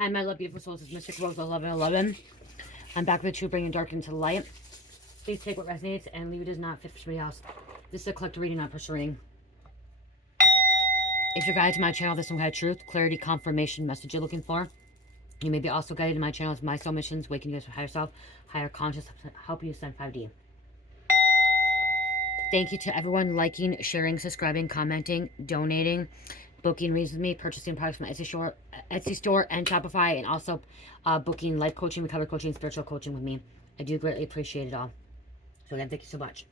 Hi, my love, beautiful souls. It's Mystic Rose 1111. I'm back with you, bringing dark into the light. Please take what resonates and leave it as not fit for somebody else. This is a collective reading, not personal reading. If you're guided to my channel, there's some kind of truth, clarity, confirmation message you're looking for. You may be also guided to my channel as my soul missions, waking you to higher self, higher conscious, help you ascend 5D. Thank you to everyone liking, sharing, subscribing, commenting, donating, booking reads with me, purchasing products from my Etsy store and Shopify, and also booking life coaching, recovery coaching, spiritual coaching with me. I do greatly appreciate it all. So again, thank you so much.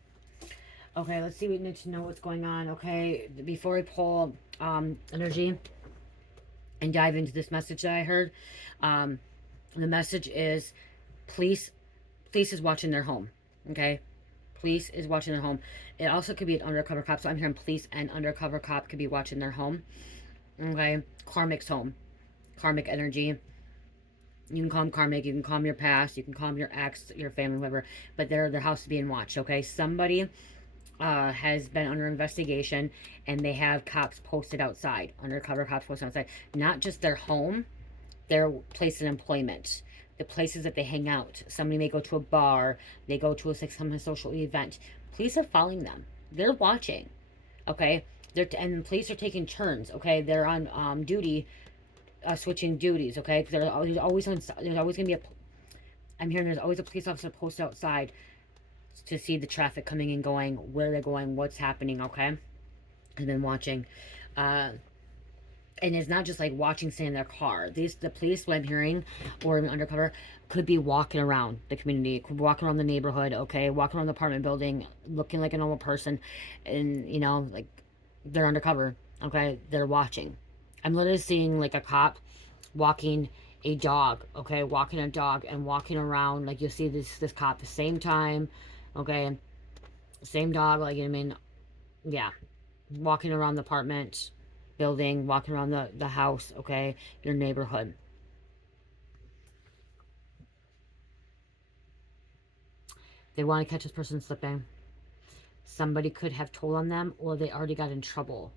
Okay, let's see. We need to know what's going on. Okay, before we pull energy and dive into this message that I heard, the message is police is watching their home. Okay, police is watching their home. It also could be an undercover cop. So I'm hearing police and undercover cop could be watching their home. Okay, Karmic's home. Karmic energy. You can call them karmic, you can call them your past, you can call them your ex, your family, whatever. But their house is being watched, okay? Somebody has been under investigation, and they have cops posted outside. Undercover cops posted outside. Not just their home, their place of employment. The places that they hang out. Somebody may go to a bar, they go to some social event. Police are following them. They're watching, okay? And police are taking turns, okay? They're on duty, switching duties, okay? There's always gonna be I'm hearing there's always a police officer posted outside to see the traffic coming and going, where they're going, what's happening, okay? And then watching. And it's not just like watching, staying in their car. The police, what I'm hearing, or undercover, could be walking around the community, could walk around the neighborhood, okay? Walking around the apartment building, looking like a normal person. And, you know, like, they're undercover, okay? They're watching. I'm literally seeing like a cop walking a dog, okay? Walking a dog and walking around. Like, you'll see this cop the same time, okay? Same dog, like, I mean, yeah. Walking around the apartment building, walking around the house, okay? Your neighborhood. They want to catch this person slipping. Somebody could have told on them, or they already got in trouble.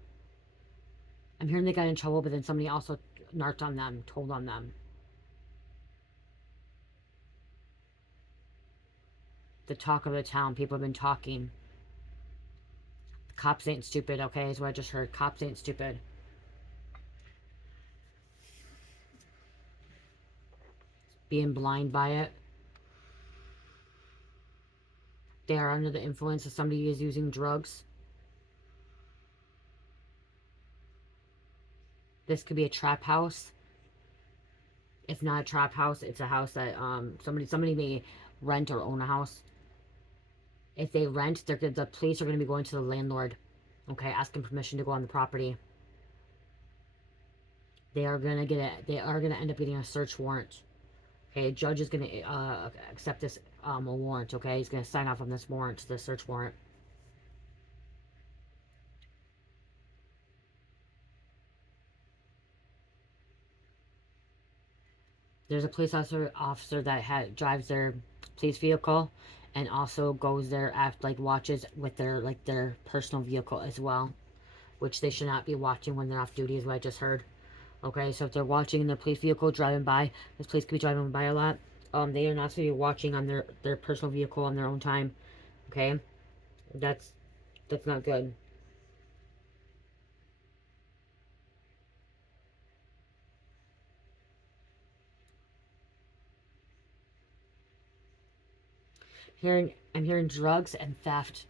I'm hearing they got in trouble, but then somebody also narked on them, told on them. The talk of the town. People have been talking. Cops ain't stupid, okay, is what I just heard. Cops ain't stupid. Being blind by it. They are under the influence of somebody is using drugs. This could be a trap house. If not a trap house, it's a house that somebody may rent or own a house. If they rent, the police are going to be going to the landlord, okay, asking permission to go on the property. They are going to end up getting a search warrant. Okay, a judge is going to accept this a warrant, okay? He's going to sign off on this warrant, the search warrant. There's a police officer that drives their police vehicle, and also goes there after, like, watches with their personal vehicle as well, which they should not be watching when they're off duty, is what I just heard. Okay, so if they're watching in their police vehicle driving by, this police could be driving by a lot. They are not supposed to be watching on their personal vehicle on their own time. Okay, that's not good. I'm hearing drugs and theft.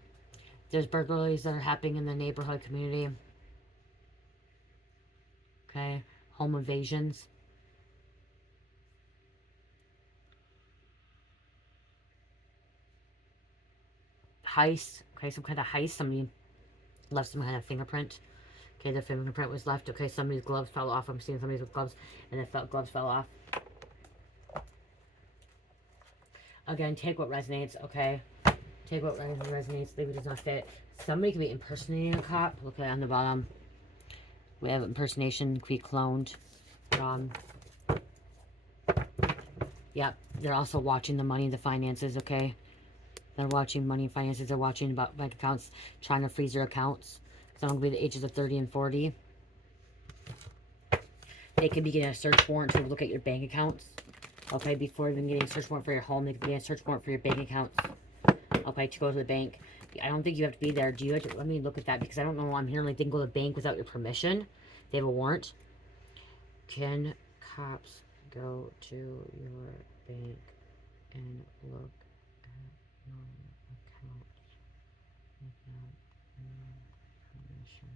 There's burglaries that are happening in the neighborhood community. Okay, home invasions. Heist. Okay, some kind of heist. Somebody left some kind of fingerprint. Okay, the fingerprint was left. Okay, somebody's gloves fell off. I'm seeing somebody with gloves, and the gloves fell off. Again, take what resonates, okay? Take what resonates, leave it does not fit. Somebody could be impersonating a cop. Look on the bottom. We have impersonation, could be cloned. Yep, they're also watching the money, the finances, okay? They're watching money and finances. They're watching about bank accounts, trying to freeze their accounts. Some will be the ages of 30 and 40. They could be getting a search warrant to look at your bank accounts. Okay, before even getting a search warrant for your home, they could be getting a search warrant for your bank accounts. Okay, to go to the bank. I don't think you have to be there. Do you have to? Let me look at that because I don't know. I'm hearing like they can go to the bank without your permission. They have a warrant. Can cops go to your bank and look at your account without your permission?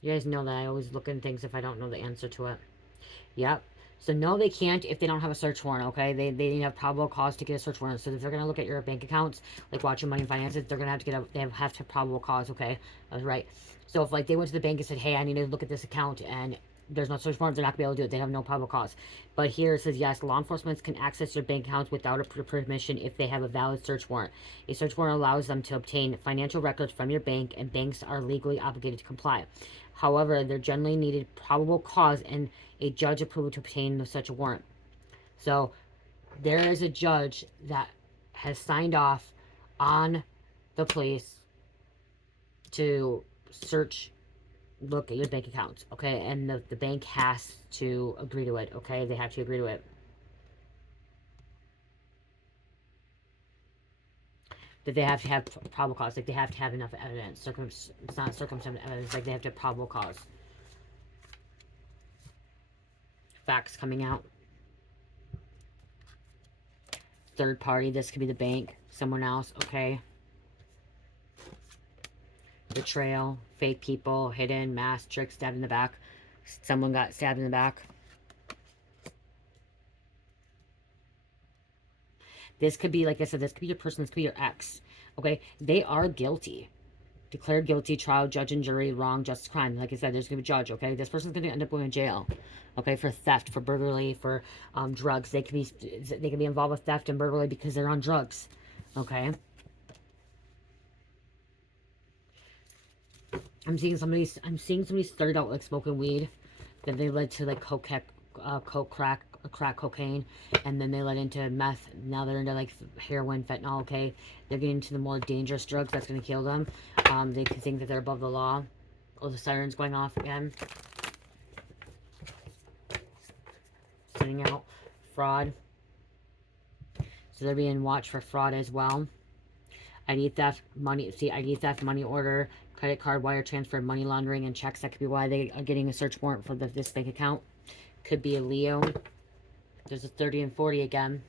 You guys know that I always look in things if I don't know the answer to it. Yep. So no, they can't if they don't have a search warrant, okay? They need to have probable cause to get a search warrant. So if they're gonna look at your bank accounts, like watch your money and finances, they're gonna have to get a they have to have probable cause, okay? I was right. So if like they went to the bank and said, hey, I need to look at this account and there's no search warrant, they're not gonna be able to do it. They have no probable cause. But here it says yes, law enforcement can access your bank accounts without a permission if they have a valid search warrant. A search warrant allows them to obtain financial records from your bank, and banks are legally obligated to comply. However, there generally needed probable cause and a judge approval to obtain such a warrant. So there is a judge that has signed off on the police to search, look at your bank accounts, okay? And the bank has to agree to it, okay? They have to agree to it. That they have to have probable cause, like they have to have enough evidence. It's not circumstantial evidence, like they have to have probable cause. Facts coming out. Third party, this could be the bank, someone else, okay? Betrayal, fake people, hidden, mask, trick, stabbed in the back. Someone got stabbed in the back. This could be, like I said, this could be your person, this could be your ex, okay? They are guilty. Declared guilty, trial, judge and jury, wrong, just crime. Like I said, there's going to be a judge, okay? This person's going to end up going to jail, okay? For theft, for burglary, for drugs. They can be involved with theft and burglary because they're on drugs, okay? I'm seeing somebody started out like smoking weed, then they led to like coke, crack cocaine, and then they led into meth. Now they're into like heroin, fentanyl, okay? They're getting into the more dangerous drugs that's going to kill them. They can think that they're above the law. Oh, the siren's going off again. Sending out fraud. So they're being watched for fraud as well. ID theft, money, see, ID theft, money order, credit card, wire transfer, money laundering, and checks. That could be why they are getting a search warrant for this bank account. Could be a Leo. There's a 30 and 40 again.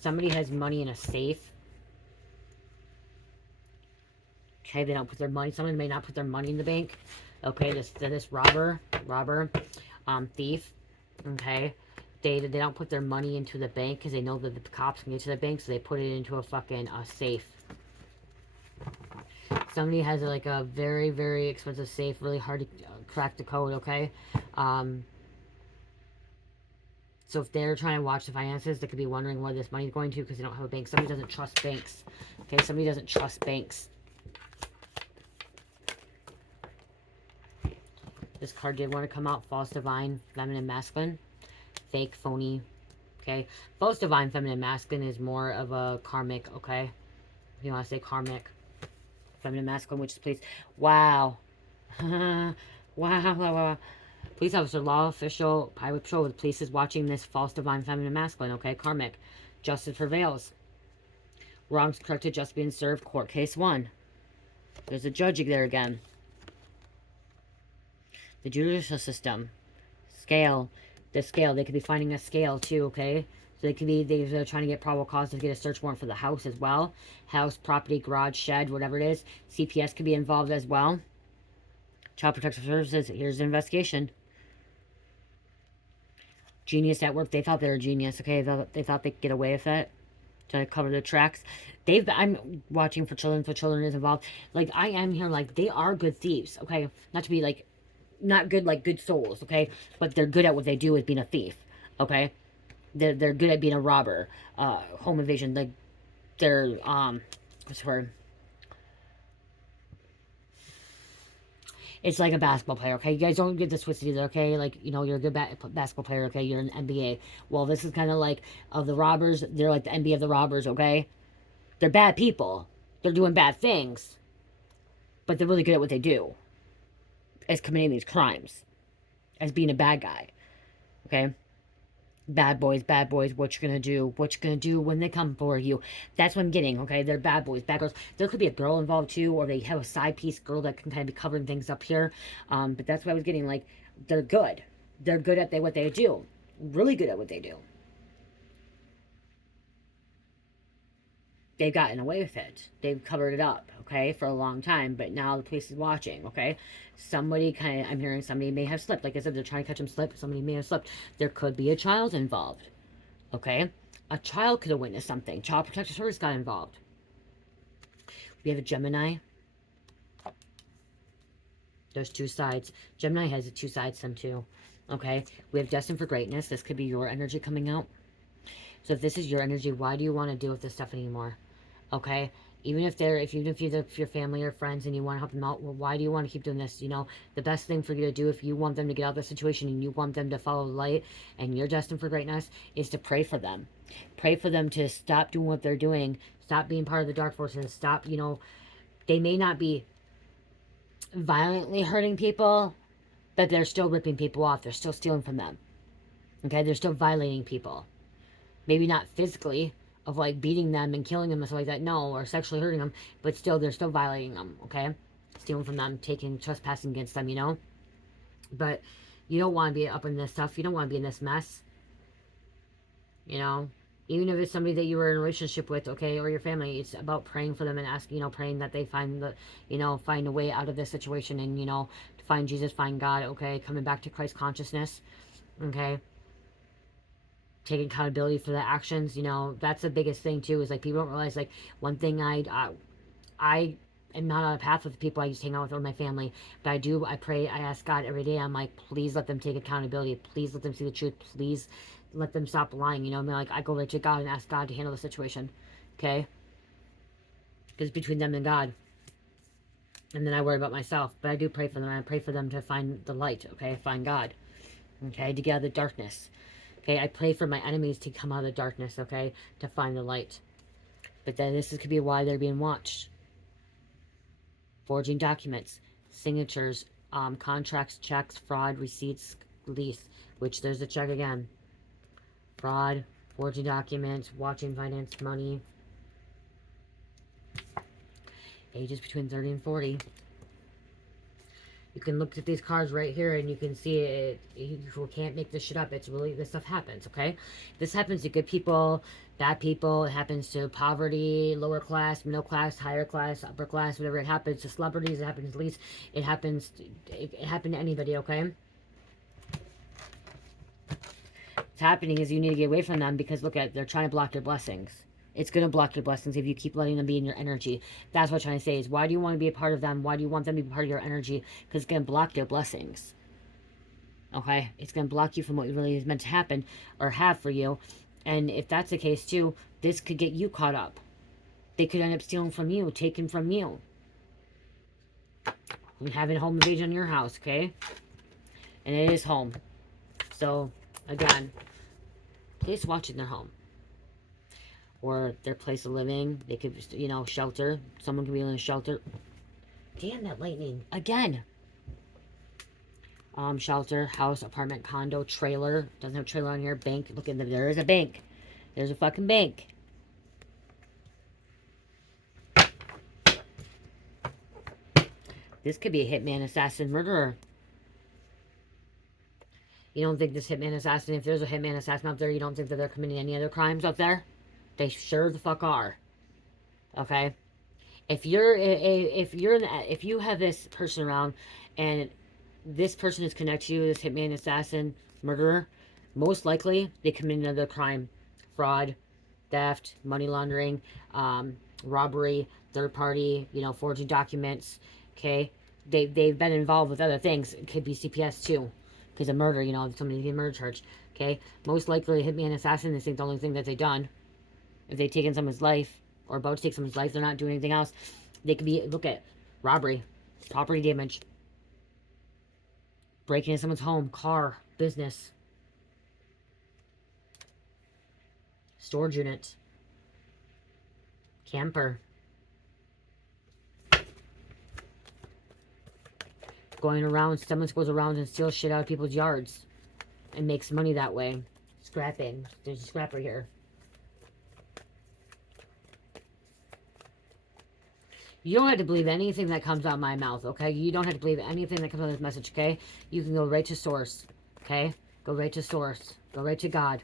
Somebody has money in a safe. Okay, they don't put their money. Someone may not put their money in the bank. Okay, this robber, thief. Okay, they don't put their money into the bank because they know that the cops can get to the bank, so they put it into a fucking safe. Somebody has like a very, very expensive safe, really hard to crack the code. Okay, so if they're trying to watch the finances, they could be wondering where this money is going to because they don't have a bank. Somebody doesn't trust banks. Okay, somebody doesn't trust banks. This card did want to come out. False, divine, feminine, masculine. Fake, phony. Okay. False, divine, feminine, masculine is more of a karmic. Okay. If you want to say karmic. Feminine, masculine, which is police. Wow. Wow. Police officer, law official, private patrol. The police is watching this false, divine, feminine, masculine. Okay. Karmic. Justice prevails. Wrongs corrected, just being served. Court case 1. There's a judge there again. The judicial system. Scale. The scale. They could be finding a scale too, okay? So they could be, they're trying to get probable cause to get a search warrant for the house as well. House, property, garage, shed, whatever it is. CPS could be involved as well. Child Protective Services. Here's the investigation. Genius at work. They thought they were genius, okay? They thought they could get away with it. To cover the tracks. I'm watching for children. So children is involved. Like, I am here, like, they are good thieves, okay? Not to be, like, not good, like, good souls, okay? But they're good at what they do as being a thief, okay? They're good at being a robber. Home invasion. Like, they're, what's the word? It's like a basketball player, okay? You guys don't get this twisted either, okay? Like, you know, you're a good basketball player, okay? You're an NBA. Well, this is kind of like of the robbers. They're like the NBA of the robbers, okay? They're bad people. They're doing bad things. But they're really good at what they do. As committing these crimes. As being a bad guy. Okay? Bad boys, what you gonna do? What you gonna do when they come for you? That's what I'm getting, okay? They're bad boys, bad girls. There could be a girl involved too, or they have a side piece girl that can kind of be covering things up here. But that's what I was getting, like, they're good. They're good at what they do. Really good at what they do. They've gotten away with it. They've covered it up, okay, for a long time. But now the police is watching, okay? Somebody I'm hearing somebody may have slipped. Like I said, they're trying to catch them slip. Somebody may have slipped. There could be a child involved, okay? A child could have witnessed something. Child Protective Service got involved. We have a Gemini. There's two sides. Gemini has two sides to them too, okay? We have Destined for Greatness. This could be your energy coming out. So if this is your energy, why do you want to deal with this stuff anymore? Okay? Even if you're your family or friends and you want to help them out, well, why do you want to keep doing this? You know, the best thing for you to do if you want them to get out of the situation and you want them to follow the light and you're destined for greatness is to pray for them. Pray for them to stop doing what they're doing. Stop being part of the dark forces. Stop, you know, they may not be violently hurting people, but they're still ripping people off. They're still stealing from them. Okay? They're still violating people. Maybe not physically, of like beating them and killing them and stuff like that, no, or sexually hurting them, but still, they're still violating them, okay? Stealing from them, trespassing against them, you know? But you don't want to be up in this stuff. You don't want to be in this mess, you know? Even if it's somebody that you were in a relationship with, okay, or your family, it's about praying for them and asking, you know, praying that they find find a way out of this situation and, you know, to find Jesus, find God, okay? Coming back to Christ consciousness, okay? Taking accountability for the actions, you know, that's the biggest thing too, is like people don't realize, like, one thing I am not on a path with the people I used to hang out with or my family, but I pray, I ask God every day, I'm like, please let them take accountability, please let them see the truth, please let them stop lying, you know, I mean, like, I go right to God and ask God to handle the situation, okay, because it's between them and God, and then I worry about myself, but I do pray for them, I pray for them to find the light, okay, find God, okay, to get out of the darkness. Okay, I pray for my enemies to come out of the darkness, okay, to find the light. But then this could be why they're being watched. Forging documents, signatures, contracts, checks, fraud, receipts, lease, which there's a check again. Fraud, forging documents, watching finance, money. Ages between 30 and 40. You can look at these cards right here and you can see it. You can't make this shit up. It's really, this stuff happens, okay? This happens to good people, bad people. It happens to poverty, lower class, middle class, higher class, upper class, whatever. It happens to celebrities. It happens to elites. It happened to anybody, okay? What's happening is you need to get away from them because, look at, they're trying to block your blessings. It's going to block your blessings if you keep letting them be in your energy. That's what I'm trying to say is, why do you want to be a part of them? Why do you want them to be part of your energy? Because it's going to block your blessings. Okay? It's going to block you from what really is meant to happen or have for you. And if that's the case too, this could get you caught up. They could end up stealing from you, taking from you. And having a home invasion on your house, okay? And it is home. So, again, please watch in their home. Or their place of living. They could, you know, shelter. Someone could be in a shelter. Damn, that lightning. Again. Shelter, house, apartment, condo, trailer. Doesn't have a trailer on here. Bank. Look at them. There is a bank. There's a fucking bank. This could be a hitman, assassin, murderer. You don't think this hitman, assassin, if there's a hitman, assassin out there, you don't think that they're committing any other crimes out there? They sure the fuck are. Okay? If you have this person around and this person is connected to you, this hitman, assassin, murderer, most likely they commit another crime. Fraud, theft, money laundering, robbery, third party, you know, forging documents, okay? They've been involved with other things. It could be CPS too, because of murder, you know, somebody get murder charged, okay? Most likely hitman, assassin, this ain't the only thing that they've done. If they've taken someone's life, or about to take someone's life, they're not doing anything else. They could be, look at, robbery, property damage. Breaking into someone's home, car, business, storage unit, camper. Going around, someone goes around and steals shit out of people's yards and makes money that way. Scrapping. There's a scrapper here. You don't have to believe anything that comes out of my mouth, okay? You don't have to believe anything that comes out of this message, okay? You can go right to source, okay? Go right to source. Go right to God.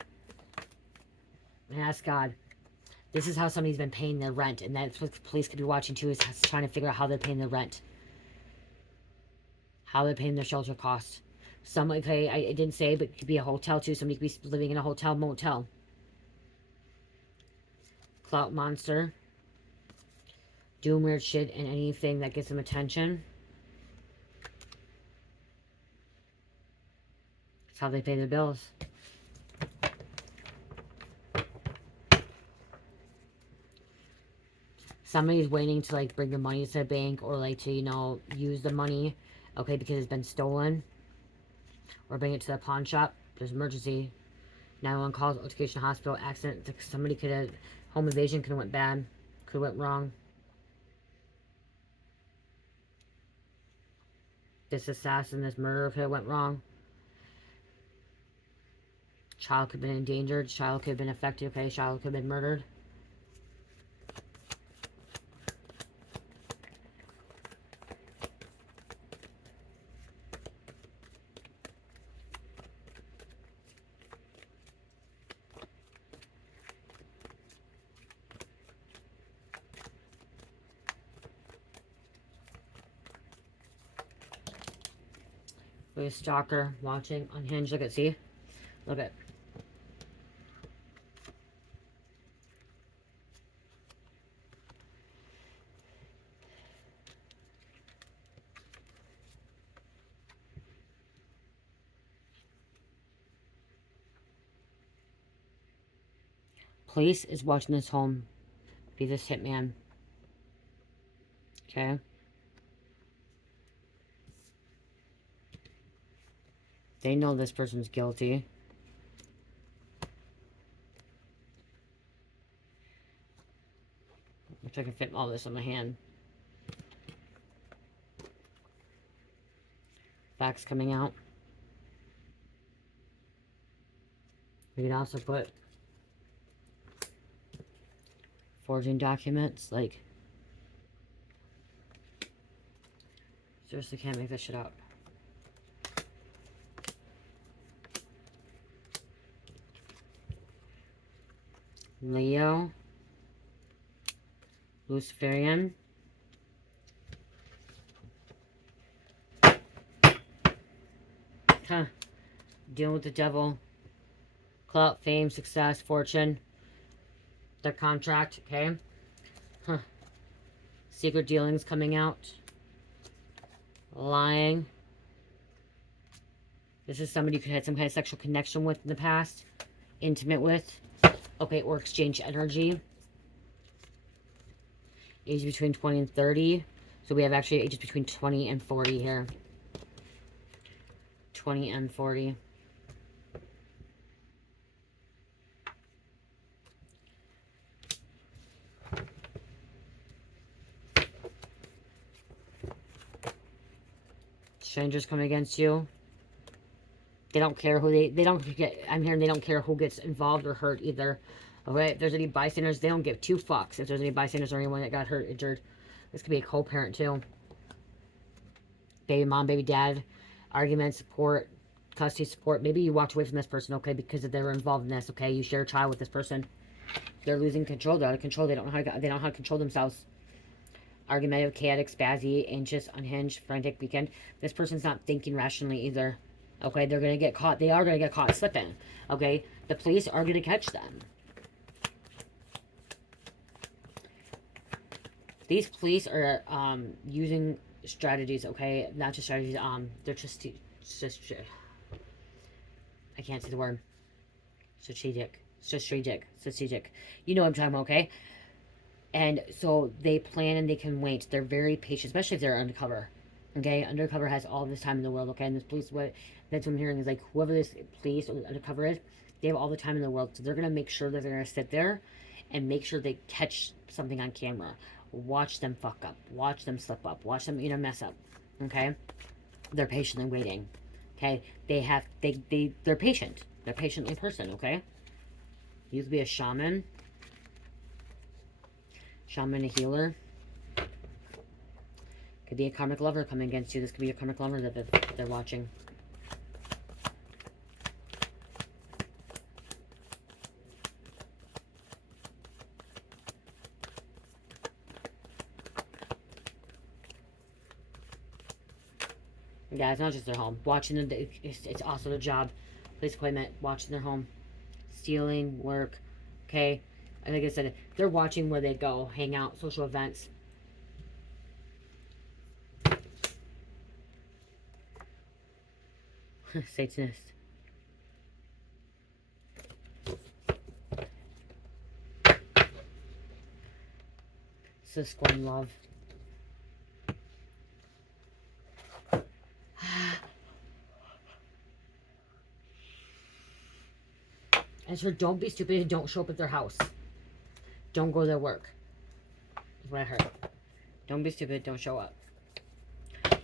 And ask God. This is how somebody's been paying their rent, and that's what the police could be watching too, is trying to figure out how they're paying their rent. How they're paying their shelter costs. Some, okay, I didn't say, but it could be a hotel too. Somebody could be living in a hotel, motel. Clout monster. Doing weird shit and anything that gets them attention. That's how they pay their bills. Somebody's waiting to, like, bring the money to the bank or, like, to, you know, use the money, okay, because it's been stolen. Or bring it to the pawn shop. There's emergency. 911 calls, education, hospital, accident. Somebody could have, home invasion could have went bad. Could have went wrong. This assassin, this murder could have went wrong. Child could have been endangered. Child could have been affected, okay, child could have been murdered. A stalker watching, unhinged. Look at, see? Look at. Police is watching this home. Be this hitman. Okay? They know this person's guilty. If I can fit all this on my hand. Facts coming out. We could also put forging documents, like, seriously can't make this shit up. Leo, Luciferian, dealing with the devil, clout, fame, success, fortune, their contract, okay, secret dealings coming out, lying. This is somebody you could have had some kind of sexual connection with in the past, intimate with. Okay, or exchange energy. Age between 20 and 30. So we have actually ages between 20 and 40 here. 20 and 40. Strangers come against you. They don't care who they don't get. I'm hearing they don't care who gets involved or hurt either. Okay, if there's any bystanders, they don't give two fucks. If there's any bystanders or anyone that got hurt, injured, this could be a co-parent too. Baby mom, baby dad, argument, support, custody support. Maybe you walked away from this person, okay, because they were involved in this. Okay, you share a child with this person. They're losing control. They're out of control. They don't know how to control themselves. Argumentative, chaotic, spazzy, anxious, unhinged, frantic, weekend. This person's not thinking rationally either. Okay, they're going to get caught. They are going to get caught slipping. Okay, the police are going to catch them. These police are using strategies, okay? Not just strategies, they're just I can't say the word. Strategic. You know what I'm talking about, okay? And so they plan and they can wait. They're very patient, especially if they're undercover. Okay, undercover has all this time in the world. Okay, and this police, that's what I'm hearing is like whoever this police or undercover is, they have all the time in the world, so they're gonna make sure that they're gonna sit there and make sure they catch something on camera. Watch them fuck up. Watch them slip up. Watch them, mess up. Okay, they're patiently waiting. Okay, they're patient. They're patiently person. Okay, you could be a shaman, a healer. Could be a karmic lover coming against you. This could be a karmic lover that they're watching. Yeah, it's not just their home. Watching them, it's also their job. Place appointment, watching their home. Stealing, work, okay? And like I said, they're watching where they go, hang out, social events. Satanist. Cisco in love. And so don't be stupid and don't show up at their house. Don't go to their work. That's what I heard. Don't be stupid, don't show up.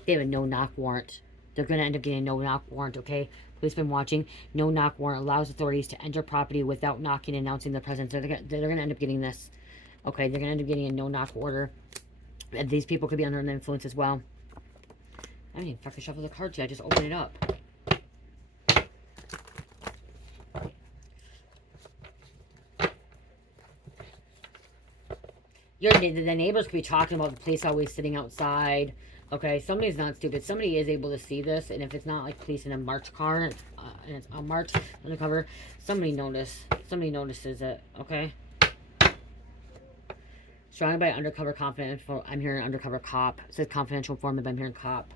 They have a no-knock warrant. They're going to end up getting a no-knock warrant, okay? Police been watching. No-knock warrant allows authorities to enter property without knocking and announcing their presence. They're going to end up getting this. Okay, they're going to end up getting a no-knock order. And these people could be under an influence as well. I didn't even fucking shuffle the cards yet. I just opened it up. The neighbors could be talking about the police always sitting outside. Okay, somebody's not stupid. Somebody is able to see this, and if it's not like police in a march car, and it's a march undercover, somebody notices it. Okay. Surrounded by undercover confidential. I'm hearing undercover cop. It says confidential informant, but I'm hearing cop.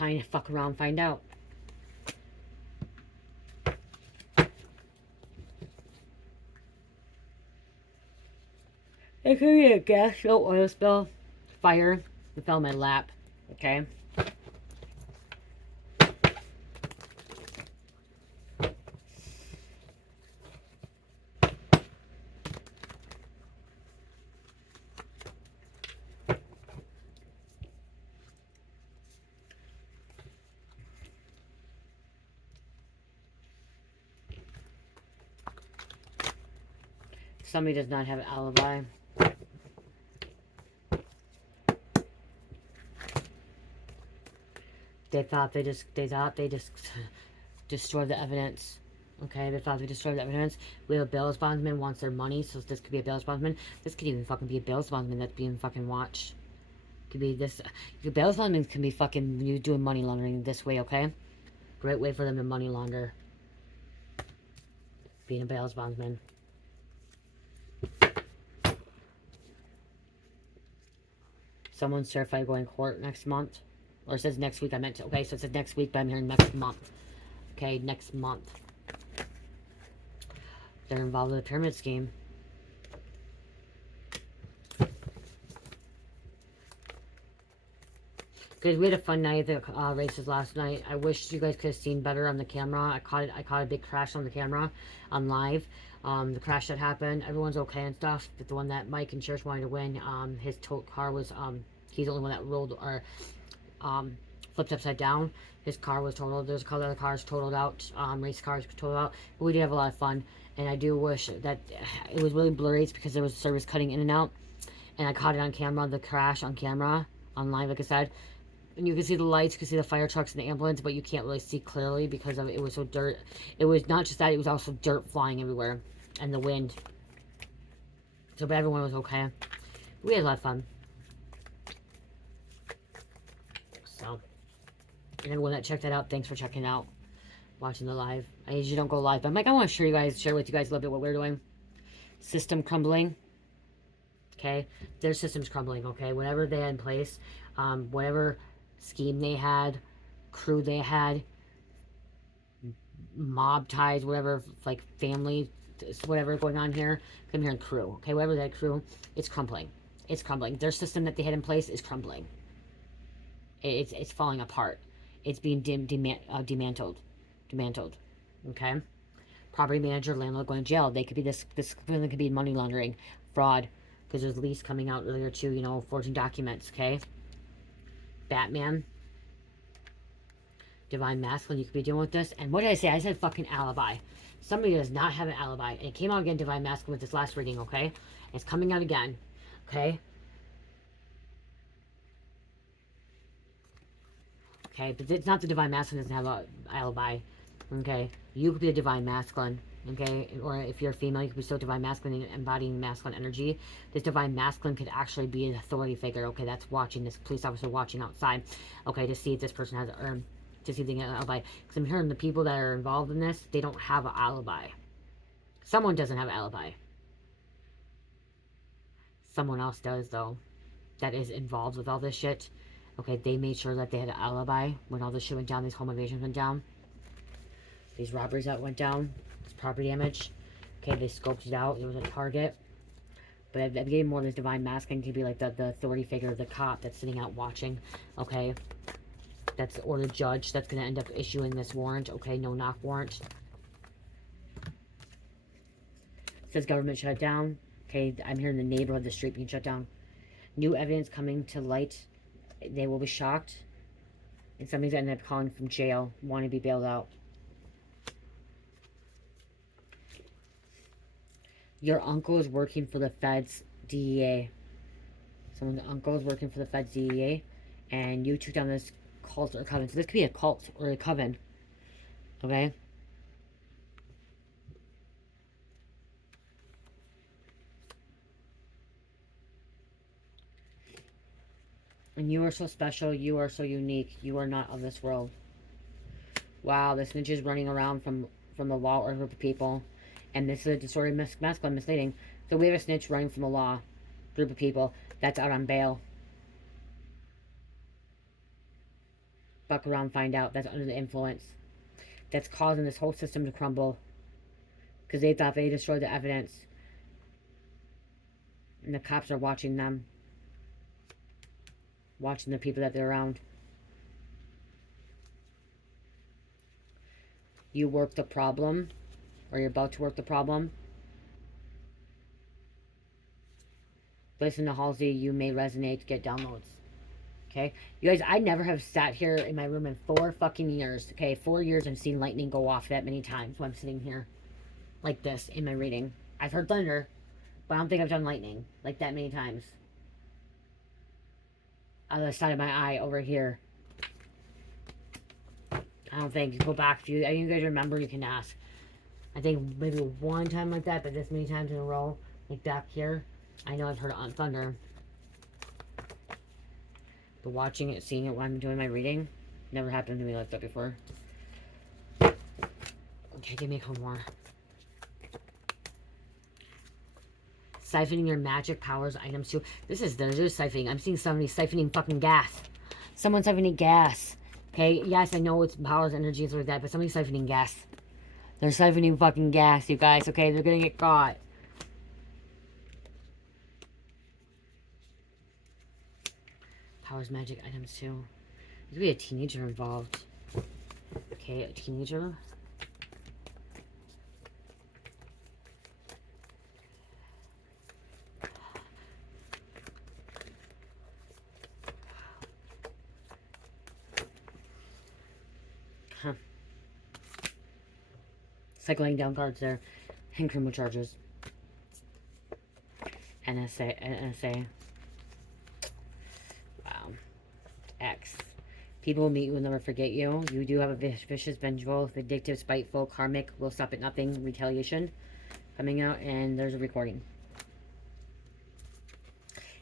I just fuck around, find out. It could be a gas spill, oil spill, fire. It fell in my lap. Okay. Somebody does not have an alibi. They thought they just destroyed the evidence. Okay, they thought they destroyed the evidence. We have a bail bondsman wants their money, so this could be a bail bondsman. This could even fucking be a bail bondsman that's being fucking watched. Could be this. Bail bondsman can be fucking you doing money laundering this way. Okay, great way for them to money launder. Being a bail bondsman. Someone's certified going to court next month. Or it says next week, I meant to. Okay, so it says next week, but I'm hearing next month. Okay, next month. They're involved in the pyramid scheme. Because we had a fun night at the races last night. I wish you guys could have seen better on the camera. I caught a big crash on the camera, on live. The crash that happened. Everyone's okay and stuff. But the one that Mike and Church wanted to win, his car was, he's the only one that rolled or flipped upside down. His car was totaled. There's a couple other cars totaled out. Race cars totaled out. But we did have a lot of fun. And I do wish that it was really blurry. It's because there was service cutting in and out. And I caught it on camera, the crash on camera, on live, like I said. And you can see the lights, you can see the fire trucks and the ambulance, but you can't really see clearly because of it was so dirt. It was not just that, it was also dirt flying everywhere. And the wind. So, but everyone was okay. We had a lot of fun. So, and everyone that checked that out, thanks for checking out, watching the live. I usually don't go live, but I'm like, I want to share with you guys a little bit what we're doing. System crumbling. Okay, their system's crumbling. Okay, whatever they had in place, whatever scheme they had, crew they had, mob ties, whatever, like family, whatever going on here. I'm hearing crew. Okay, whatever that crew, it's crumbling. It's crumbling. Their system that they had in place is crumbling. It's falling apart. It's being dismantled. Okay? Property manager, landlord going to jail. They could be this clearly could be money laundering, fraud, because there's lease coming out earlier too, you know, forging documents, okay? Batman. Divine Masculine, you could be dealing with this. And what did I say? I said fucking alibi. Somebody does not have an alibi. And it came out again, Divine Masculine, with this last reading, okay? It's coming out again, okay? Okay, but it's not the Divine Masculine doesn't have an alibi, okay? You could be a Divine Masculine, okay? Or if you're a female, you could be so Divine Masculine and embodying masculine energy. This Divine Masculine could actually be an authority figure, okay? That's watching, this police officer watching outside, okay? To see if this person has to see if they get an alibi. Because I'm hearing the people that are involved in this, they don't have an alibi. Someone doesn't have an alibi. Someone else does, though, that is involved with all this shit. Okay, they made sure that they had an alibi when all this shit went down, these home invasions went down. These robberies that went down, this property damage. Okay, they scoped it out. It was a target. But I'm getting more of this Divine Masculine could be like the authority figure, the cop that's sitting out watching. Okay. That's, or the judge that's going to end up issuing this warrant. Okay, no knock warrant. Says government shut down. Okay, I'm hearing the neighborhood, the street being shut down. New evidence coming to light. They will be shocked. And somebody's going to end up calling from jail, wanting to be bailed out. Your uncle is working for the feds, DEA. Someone's uncle is working for the feds, DEA. And you took down this cult or coven. So this could be a cult or a coven. Okay? And you are so special. You are so unique. You are not of this world. Wow, this snitch is running around from the law or a group of people. And this is a distorted masculine misleading. So we have a snitch running from the law, group of people that's out on bail. Fuck around, find out. That's under the influence. That's causing this whole system to crumble. Because they thought they destroyed the evidence. And the cops are watching them. Watching the people that they're around. You work the problem. Or you're about to work the problem. Listen to Halsey. You may resonate. Get downloads. Okay? You guys, I never have sat here in my room in 4 fucking years. Okay? 4 years and seen lightning go off that many times when I'm sitting here. Like this in my reading. I've heard thunder. But I don't think I've done lightning. Like that many times. On the side of my eye over here. I don't think. Go back. If you guys remember, you can ask. I think maybe one time like that, but this many times in a row, like back here, I know I've heard it on thunder. But watching it, seeing it when I'm doing my reading, never happened to me like that before. Okay, give me a couple more. Siphoning your magic powers items too. They're just siphoning. I'm seeing somebody siphoning fucking gas. Someone's siphoning gas. Okay, yes, I know it's powers, energy, and stuff like that, but somebody's siphoning gas. They're siphoning fucking gas, you guys, okay? They're gonna get caught. Powers, magic items, too. There could be a teenager involved. Okay, a teenager. Huh. Cycling down cards there. And criminal charges. NSA. Wow. X. People will meet you will never forget you. You do have a vicious, vengeful, vindictive, spiteful, karmic, will stop at nothing, retaliation coming out, and there's a recording.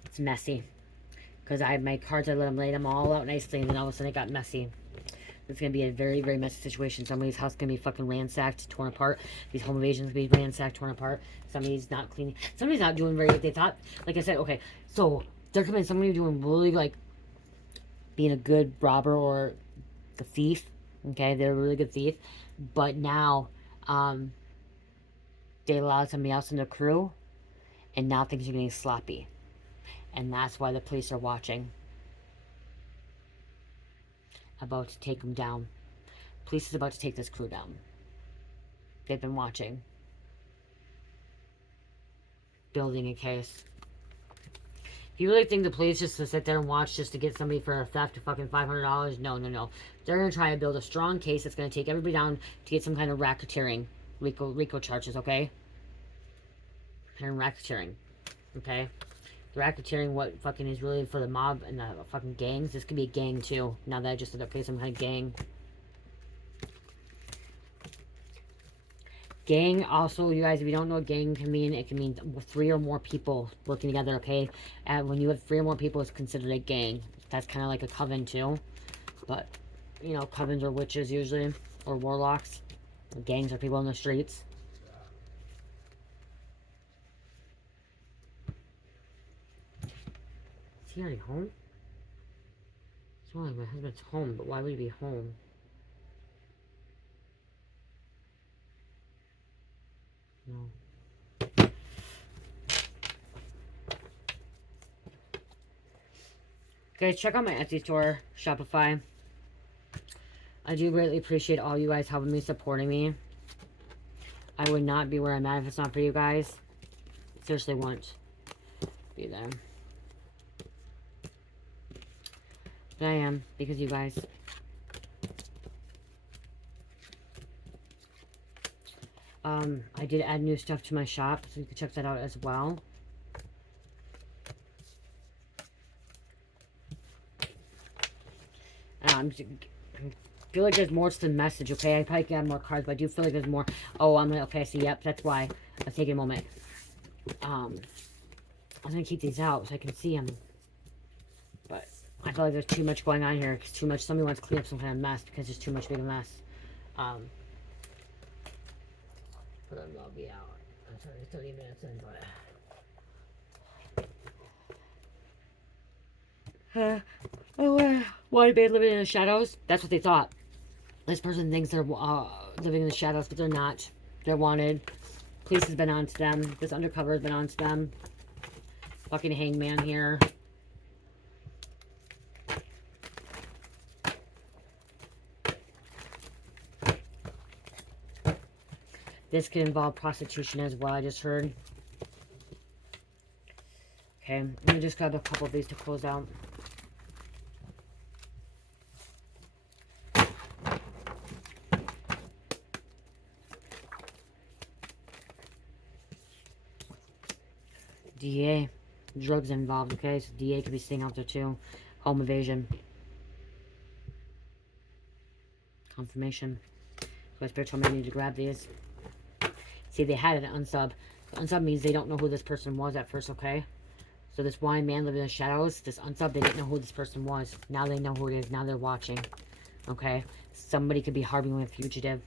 It's messy. Because my cards, I laid them all out nicely, and then all of a sudden it got messy. It's going to be a very, very messy situation. Somebody's house is going to be fucking ransacked, torn apart. These home invasions will be ransacked, torn apart. Somebody's not cleaning. Somebody's not doing very good. They thought, like I said, okay, so they're coming, somebody doing really, like, being a good robber or the thief. Okay, they're a really good thief. But now, they allowed somebody else in the crew, and now things are getting sloppy. And that's why the police are watching. About to take them down. Police is about to take this crew down. They've been watching. Building a case. If you really think the police just to sit there and watch just to get somebody for a theft of fucking $500, no, no, no. They're going to try to build a strong case that's going to take everybody down to get some kind of racketeering. RICO charges, okay? And racketeering, okay? The racketeering, what fucking is really for the mob and the fucking gangs. This could be a gang too. Now that I just said, okay, some kind of gang. Gang, also, you guys, if you don't know what gang can mean, it can mean 3 or more people working together, okay? And when you have 3 or more people, it's considered a gang. That's kind of like a coven, too. But, you know, covens are witches, usually. Or warlocks. Gangs are people on the streets. Is he already home? It's not like my husband's home, but why would he be home? No. Guys, check out my Etsy store, Shopify. I do greatly appreciate all you guys helping me, supporting me. I would not be where I'm at if it's not for you guys. Seriously, won't be there. But I am, because you guys. I did add new stuff to my shop, so you can check that out as well. I feel like there's more to the message, okay? I probably can add more cards, but I do feel like there's more. Oh, I'm gonna, okay, see, yep, that's why. Let's take a moment. I'm gonna keep these out so I can see them. But I feel like there's too much going on here. It's too much. Somebody wants to clean up some kind of mess because there's too much big a mess. But I'll be out. I'm sorry, it's 30 minutes in, but... Why they living in the shadows? That's what they thought. This person thinks they're living in the shadows, but they're not. They're wanted. Police has been on to them. This undercover has been on to them. Fucking hangman here. This could involve prostitution as well, I just heard. Okay, let me just grab a couple of these to close out. DA. Drugs involved, okay? So DA could be staying out there too. Home evasion. Confirmation. So Spirit told me I need to grab these. See, they had an unsub. The unsub means they don't know who this person was at first, okay? So this blind man living in the shadows, this unsub, they didn't know who this person was. Now they know who it is. Now they're watching. Okay? Somebody could be harboring a fugitive.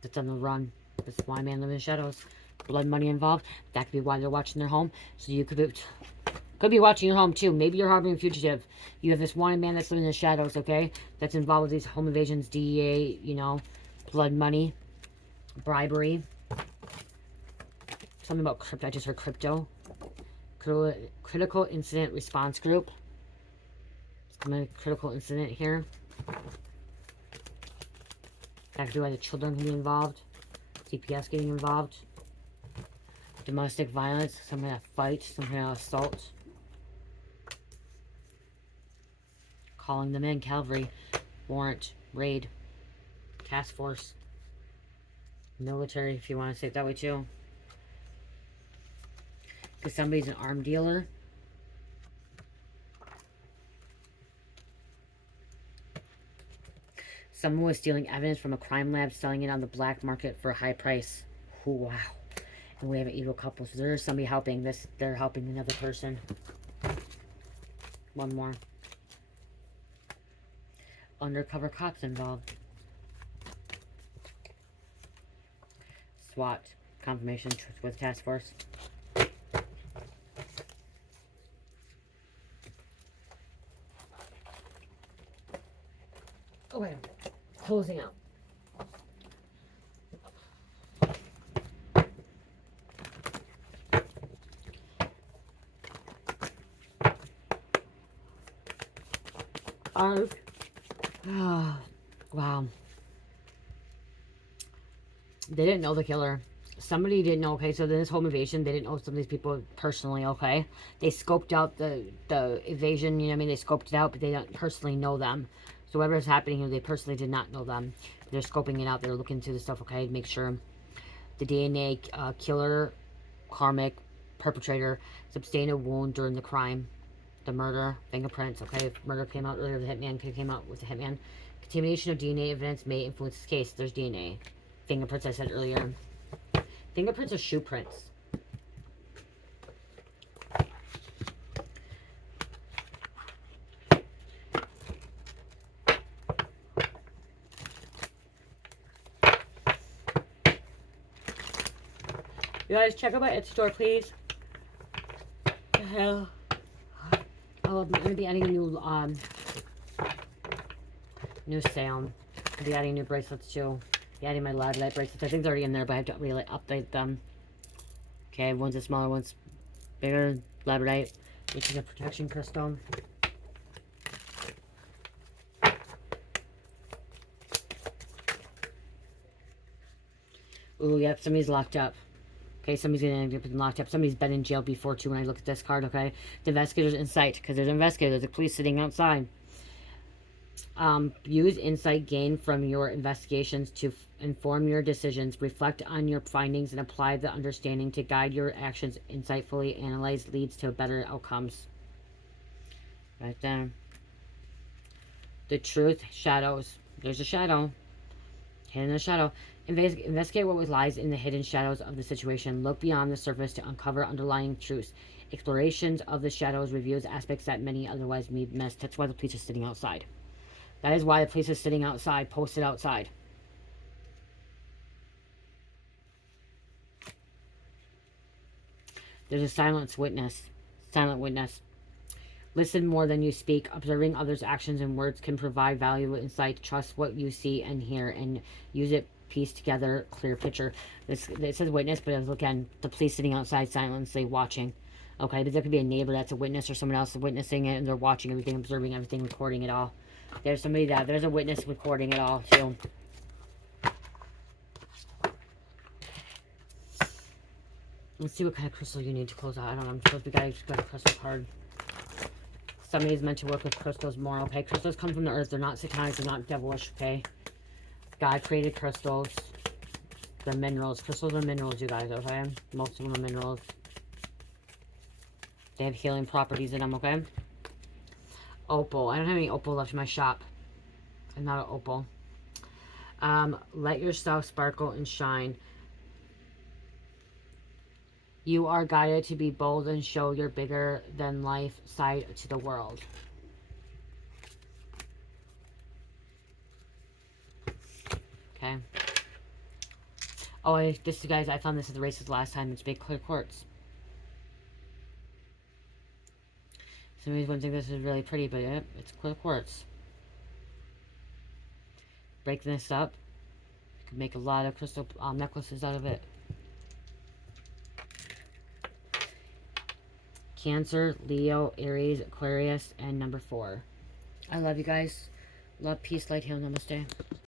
That's on the run. This blind man living in the shadows. Blood money involved. That could be why they're watching their home. So you could be watching your home too. Maybe you're harboring a fugitive. You have this wanted man that's living in the shadows, okay? That's involved with these home evasions, DEA, you know, blood money, bribery. Something about crypto. I just heard crypto. Critical incident response group. Some critical incident here. That could be why the children can be involved. CPS getting involved. Domestic violence. Some kind of fight. Some kind of assault. Calling them in. Cavalry. Warrant. Raid. Task force. Military, if you want to say it that way too. Because somebody's an arm dealer. Someone was stealing evidence from a crime lab, selling it on the black market for a high price. Ooh, wow. And we have an evil couple. So there's somebody helping this. They're helping another person. One more. Undercover cops involved. SWAT. Confirmation with task force. Okay. Closing out. Oh, wow. They didn't know the killer. Somebody didn't know, okay? So this home invasion, they didn't know some of these people personally, okay? They scoped out the evasion, you know what I mean? They scoped it out, but they don't personally know them. So whatever is happening here, they personally did not know them. They're scoping it out. They're looking into the stuff, okay? To make sure the DNA, killer, karmic, perpetrator, sustained a wound during the crime, the murder, fingerprints, okay? If murder came out earlier, the hitman came out with the hitman. Contamination of DNA evidence may influence this case. There's DNA. Fingerprints, I said earlier. Fingerprints are shoe prints. You guys, check out my Etsy store, please. The hell? Oh, I'm going to be adding a new sale. I'll be adding new bracelets, too. Be adding my labradite bracelets. I think they're already in there, but I have to really update them. Okay, one's a smaller, one's bigger. Labradite, which is a protection crystal. Ooh, yep, somebody's locked up. Okay, somebody's gonna end up being locked up. Somebody's been in jail before, too, when I look at this card, okay? The investigator's insight, because there's an investigator. There's the police sitting outside. Use insight gained from your investigations to inform your decisions. Reflect on your findings and apply the understanding to guide your actions insightfully. Analyze leads to better outcomes. Right there. The truth, shadows. There's a shadow. Hidden a shadow. Investigate what lies in the hidden shadows of the situation. Look beyond the surface to uncover underlying truths. Explorations of the shadows reveals aspects that many otherwise may miss. That's why the police are sitting outside. That is why the police are sitting outside, posted outside. There's a silent witness. Silent witness. Listen more than you speak. Observing others' actions and words can provide valuable insight. Trust what you see and hear and use it. Piece together clear picture. It says witness, but again, the police sitting outside silently watching. Okay, but there could be a neighbor that's a witness or someone else witnessing it, and they're watching everything, observing everything, recording it all. There's somebody there's a witness recording it all too. Let's see what kind of crystal you need to close out. I don't know. I'm supposed to be guys got a crystal card. Somebody's meant to work with crystals more. Okay, crystals come from the earth. They're not satanic. They're not devilish. Okay. God created crystals. They're minerals. Crystals are minerals, you guys, okay? Most of them are minerals. They have healing properties in them, okay? Opal. I don't have any opal left in my shop. I'm not an opal. Let yourself sparkle and shine. You are guided to be bold and show your bigger than life side to the world. Okay. Oh, this, guys, I found this at the races last time. It's big clear quartz. Somebody's going to think this is really pretty, but it's clear quartz. Break this up. You can make a lot of crystal necklaces out of it. Cancer, Leo, Aries, Aquarius, and number 4. I love you guys. Love, peace, light, heal, namaste.